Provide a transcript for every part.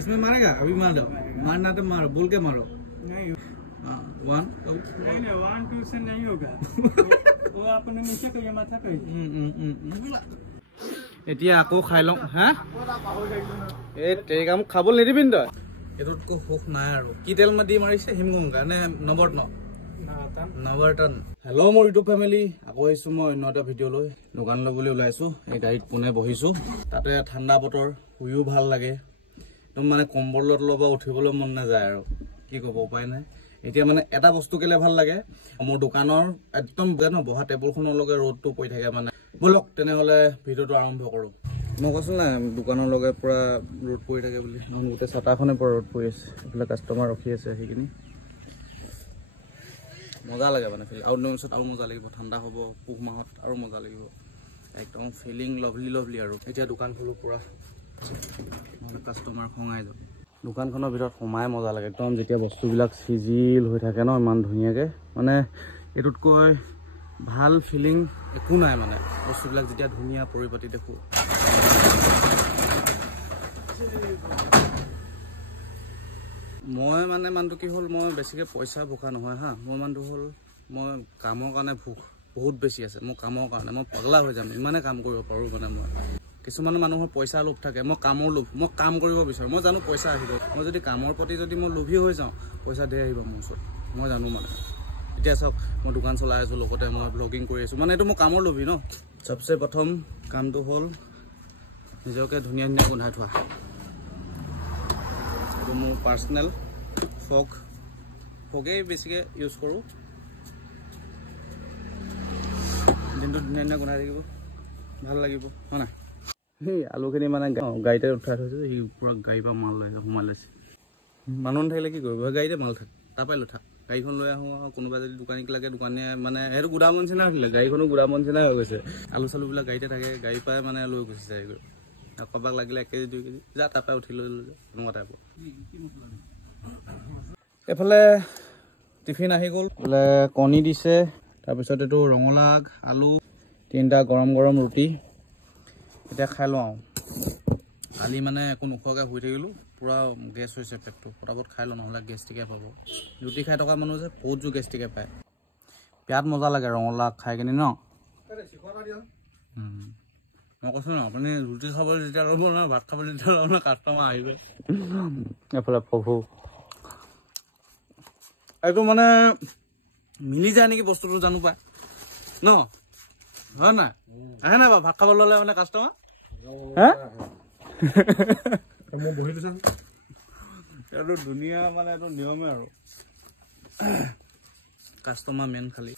इसमें मारेगा अभी मार दो मारना तो मारो बोल के मारो नहीं 1 नहीं 1 2 से नहीं होगा वो अपने नीचे कहिए माथा कहिए এতিয়া আকৌ খাই লওঁ হা এই তেৰি কাম খাবলৈ নিদিবি তই এইটোতকৈ সুখ নাই আৰু কি তেল দি মাৰিছে হিমগংগা নে নৱৰত্ন নৱৰত্ন হেল্ল' মোৰ ইউটিউব ফেমিলি আকৌ আহিছোঁ মই অন্য এটা ভিডিঅ' লৈ দোকানলৈ বুলি ওলাইছোঁ এই গাড়ীত পোনে বহিছোঁ তাতে ঠাণ্ডা বতৰ শুইও ভাল লাগে একদম মানে কম্বলত ল'ব উঠিবলৈ মন নাযায় আৰু কি ক'ব উপায় নাই এতিয়া মানে এটা বস্তু কেলে ভাল লাগে মোৰ দোকানৰ একদম জানো বহা টেবুলখনলৈকে ৰ'দটো পৰি থাকে মানে বলক তেনেহ'লে ভিডিঅ'টো আৰম্ভ কৰোঁ মই কৈছোঁ না দোকানৰ লগে পুৰা ৰ'দ পৰি থাকে বুলি গোটেই ছাটাখনে পৰা ৰ'দ পৰি আছে এইফালে কাষ্টমাৰ ৰখি আছে সেইখিনি মজা লাগে মানে ফিল আউট নিউজত আৰু মজা লাগিব ঠাণ্ডা হ'ব পুহ মাহত আৰু মজা লাগিব একদম ফিলিং লভলি আৰু এতিয়া দোকান খোলোঁ পুৰা নহ'লে কাষ্টমাৰ খঙাই যাব দোকানখনৰ ভিতৰত সোমাই মজা লাগে একদম যেতিয়া বস্তুবিলাক চিজিল হৈ থাকে ন ইমান ধুনীয়াকৈ মানে এইটোতকৈ ভাল ফিলিং একো নাই মানে বস্তুবিলাক যেতিয়া ধুনীয়া পৰিপাটি দেখোঁ মই মানে মানুহটো কি হ'ল মই বেছিকৈ পইচা ভোকা নহয় হা মোৰ মানুহটো হ'ল মই কামৰ কাৰণে ভোক বহুত বেছি আছে মোৰ কামৰ কাৰণে মই পগলা হৈ যাম ইমানে কাম কৰিব পাৰোঁ মানে মই কিছুমান মানুহৰ পইচা লোভ থাকে মই কামৰ লোভ মই কাম কৰিব বিচাৰোঁ মই জানো পইচা আহিব মই যদি কামৰ প্ৰতি যদি মই লোভী হৈ যাওঁ পইচা ধেৰ আহিব মোৰ ওচৰত মই জানো মানে এতিয়া চাওক মই দোকান চলাই আছোঁ লগতে মই ব্লগিং কৰি আছোঁ মানে এইটো মোৰ কামৰ লোভী ন চবচে প্ৰথম কামটো হ'ল নিজকে ধুনীয়া ধুনীয়া গোন্ধাই থোৱা এইটো মোৰ পাৰ্চনেল ফগেই বেছিকৈ ইউজ কৰোঁ দিনটো ধুনীয়া ধুনীয়া গোন্ধাই থাকিব ভাল লাগিব হয় নাই সেই আলুখিনি মানে গাড়ীতে উঠাই থৈছোঁ সি পূৰা গাড়ীৰ পৰা মাল লৈ সোমাই লৈছে মানুহ নাথাকিলে কি কৰিব গাড়ীতে মাল থাকে তাৰপৰাই লৈ থাক গাড়ীখন লৈ আহোঁ আৰু কোনোবা যদি দোকানীক লাগে দোকানীয়ে মানে সেইটো গুদামৰ নিচিনা আছিলে গাড়ীখনো গুদামৰ নিচিনাই হৈ গৈছে আলু চালুবিলাক গাড়ীতে থাকে গাড়ীৰ পৰাই মানে লৈ গুচি যায়গৈ আৰু কাৰোবাক লাগিলে 1 কেজি 2 কেজি যা তাৰপৰাই উঠি লৈ যায় তেনেকুৱা টাইপৰ এইফালে টিফিন আহি গ'ল বোলে কণী দিছে তাৰপিছত এইটো ৰঙালাও আগ আলু 3টা গৰম গৰম ৰুটি এতিয়া খাই লওঁ আৰু কালি মানে একো নোখোৱাকৈ শুই থাকিলোঁ পূৰা গেছ হৈছে পেটটো পটাপট খাই লওঁ নহ'লে গেষ্টিকে পাব ৰুটি খাই থকা মানুহ যে বহুত জোৰ গেষ্টিকে পায় পিয়াত মজা লাগে ৰঙালাও আগ খাই কিনি ন মই কৈছোঁ ন আপুনি ৰুটি খাবলৈ যেতিয়া ল'ব নহয় ভাত খাবলৈ যেতিয়া ল'ব নহয় কাষ্টমাৰ আহিব এইফালে প্ৰভু এইটো মানে মিলি যায় নেকি বস্তুটো জানো পায় ন হয় নাই আহে নাই বাৰু ভাত খাবলৈ ল'লে মানে কাষ্টমাৰ হে মই বহিলো চাম এইটো ধুনীয়া মানে এইটো নিয়মে আৰু কাষ্টমাৰ মেইন খালি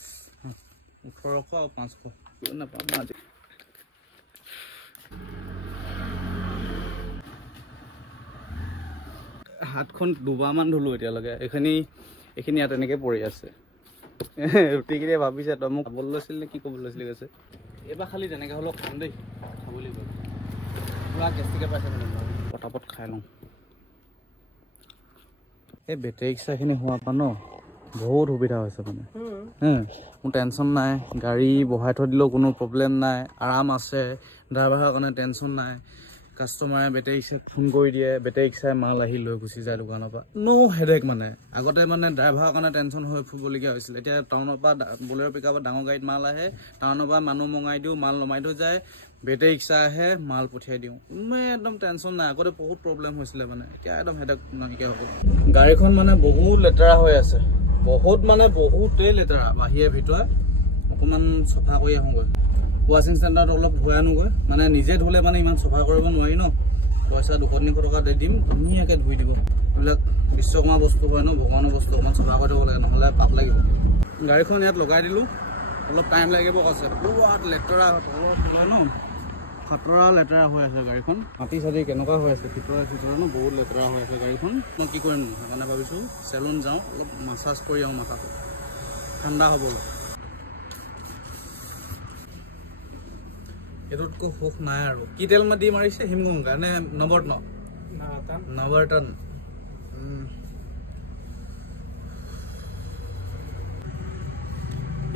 1800 আৰু 500 নাপাম আজি হাতখন দুবাৰমান ধুলোঁ এতিয়ালৈকে এইখিনি ইয়াত এনেকৈ পৰি আছে ৰুটিকেইটাই ভাবিছে তই মোক খাবলৈ লৈছিল নে কি ক'বলৈ লৈছিলি কৈছে এইবাৰ খালি তেনেকৈ হ'লেও খাম দেই খাব লাগিব পুৰা গেষ্টিকে পাইছে মানে পটাপট খাই লওঁ এই বেটেৰী ৰিক্সাখিনি হোৱাৰ পৰা ন বহুত সুবিধা হৈছে মানে মোৰ টেনশ্যন নাই গাড়ী বহাই থৈ দিলেও কোনো প্ৰব্লেম নাই আৰাম আছে ড্ৰাইভাৰৰ কাৰণে টেনশ্যন নাই কাষ্টমাৰে বেটেৰী ৰিক্সাত ফোন কৰি দিয়ে বেটেৰী ৰিক্সাই মাল আহি লৈ গুচি যায় দোকানৰ পৰা ন' হেডেক মানে আগতে মানে ড্ৰাইভাৰৰ কাৰণে টেনশ্যন হৈ ফুৰিবলগীয়া হৈছিলে এতিয়া টাউনৰ পৰা বলেৰ' পিকআপত ডাঙৰ গাড়ীত মাল আহে টাউনৰ পৰা মানুহ মঙাই দিওঁ মাল নমাই থৈ যায় বেটেৰী ৰিক্সা আহে মাল পঠিয়াই দিওঁ একদম টেনশ্যন নাই আগতে বহুত প্ৰব্লেম হৈছিলে মানে এতিয়া একদম হেডেক নাইকিয়া হ'ব গাড়ীখন মানে বহুত লেতেৰা হৈ আছে বহুত মানে বহুতেই লেতেৰা বাহিৰে ভিতৰে অকণমান চফা কৰি আহোঁগৈ ৱাশ্বিং চেণ্টাৰত অলপ ধুৱাই আনোগৈ মানে নিজে ধুলে মানে ইমান চফা কৰিব নোৱাৰি ন পইচা 200-300 টকা দি দিম ধুনীয়াকৈ ধুই দিব এইবিলাক বিশ্বকৰ্মা বস্তু হয় ন ভগৱানৰ বস্তু অকণমান চফা কৰি দিব লাগে নহ'লে পাপ লাগিব গাড়ীখন ইয়াত লগাই দিলোঁ অলপ টাইম লাগিব কৈছে পুৰা লেতেৰা হয় ন খতৰা লেতেৰা হৈ আছে গাড়ীখন মাটি চাটি কেনেকুৱা হৈ আছে ভিতৰে ন বহুত লেতেৰা হৈ আছে গাড়ীখন মই কি কৰিম সেইকাৰণে ভাবিছোঁ চেলুন যাওঁ অলপ মাছাজ কৰি আহোঁ মাথাটো ঠাণ্ডা হ'ব অলপ এইটোতকৈ সুখ নাই আৰু কি তেল দি মাৰিছে হিমগংগা নে নৱৰত্ন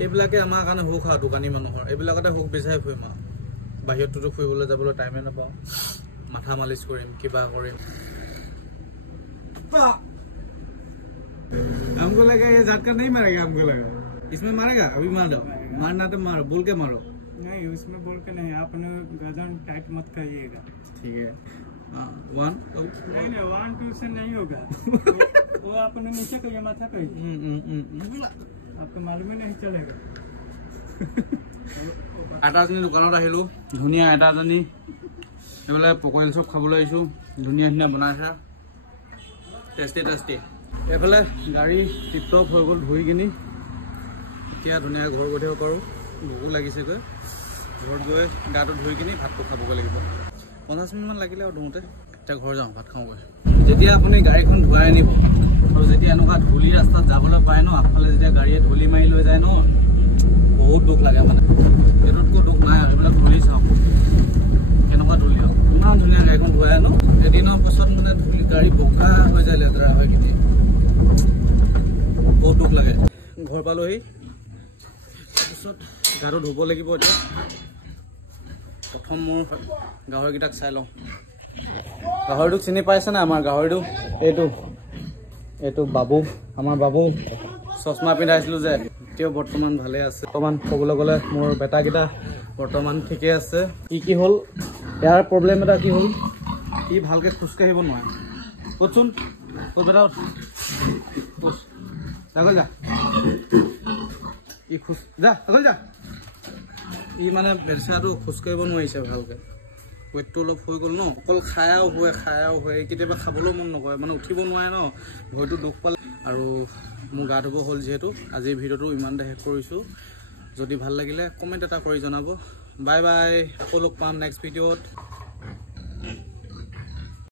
এইবিলাকে আমাৰ কাৰণে সুখ আৰু দোকানী মানুহৰ এইবিলাকতে সুখ বিচাৰি ফুৰিম আৰু বাহিৰততো ফুৰিবলৈ যাবলৈ টাইমে নাপাওঁ মাথা মালিচ কৰিম কিবা কৰিম हमको लगा ये झटका नहीं मारेगा, हमको लगा इसमें मारेगा। अभी मार दो, मारना तो मारो, बोल के मारो। नहीं उसमें बोल के नहीं, आपने गर्दन टाइट मत करिएगा। ठीक है 1 नहीं 1 2 से नहीं होगा। वो आपने नीचे करिए, माथा करिए, आपको मालूम ही नहीं चलेगा। आटाजनी দোকানত আহিলো, ধুনীয়া আটাজনী এইফালে পকৰি চব খাবলৈ আহিছো, ধুনীয়া ধুনীয়া বনাইছে, টেষ্টি টেষ্টি। এইফালে গাড়ী টিপটপ হৈ গ'ল ধুই কিনি, এতিয়া ধুনীয়াকৈ ঘৰ গৈ থাকিব পাৰোঁ। ভোকো লাগিছেগৈ, ঘৰত গৈ গাটো ধুই কিনি ভাতটো খাবগৈ লাগিব। 50 মিনিটমান লাগিলে আৰু ধুওঁতে। এতিয়া ঘৰ যাওঁ, ভাত খাওঁগৈ। যেতিয়া আপুনি গাড়ীখন ধুৱাই আনিব আৰু যেতিয়া এনেকুৱা ধূলি ৰাস্তাত যাবলৈ পায় ন, আগফালে যেতিয়া গাড়ীয়ে ধূলি মাৰি লৈ যায় ন, বহুত দুখ লাগে মানে। এইটোতকৈ দুখ নাই আৰু। এইবিলাক ধূলি চাওক, কেনেকুৱা ধূলি হওক, ইমান ধুনীয়া গাড়ীখন ধুৱাই আনো, এদিনৰ পাছত মানে ধূলি গাড়ী বগা হৈ যায়, লেতেৰা হৈ কিনি বহুত দুখ লাগে। ঘৰ পালোহি, তাৰপিছত গাটো ধুব লাগিব। এতিয়া প্ৰথম মোৰ গাহৰিকেইটাক চাই লওঁ। গাহৰিটোক চিনি পাইছেনে? আমাৰ গাহৰিটো এইটো বাবু, আমাৰ বাবু। চশমা পিন্ধাইছিলোঁ যে, এতিয়াও বৰ্তমান ভালে আছে। বৰ্তমান ক'বলৈ গ'লে মোৰ বেটাকেইটা বৰ্তমান ঠিকে আছে। কি হ'ল ইয়াৰ প্ৰব্লেম এটা কি হ'ল, ই ভালকৈ খোজকাঢ়িব নোৱাৰে। ক'তচোন ক'ত বেটা, আগল যা, ই খোজ যা, আগল যা। ই মানে বেলচাটো খোজকাঢ়িব নোৱাৰিছে ভালকৈ, ৱেটটো অলপ হৈ গ'ল ন। অকল খায়াও হয়, কেতিয়াবা খাবলৈও মন নকৰে, মানে উঠিব নোৱাৰে ন, ভৰিটো দুখ পালে। আৰু মোৰ গা ধুব হ'ল যিহেতু, আজিৰ ভিডিঅ'টো ইমানতে শেষ কৰিছোঁ। যদি ভাল লাগিলে কমেণ্ট এটা কৰি জনাব। বাই বাই, আকৌ লগ পাম নেক্সট ভিডিঅ'ত।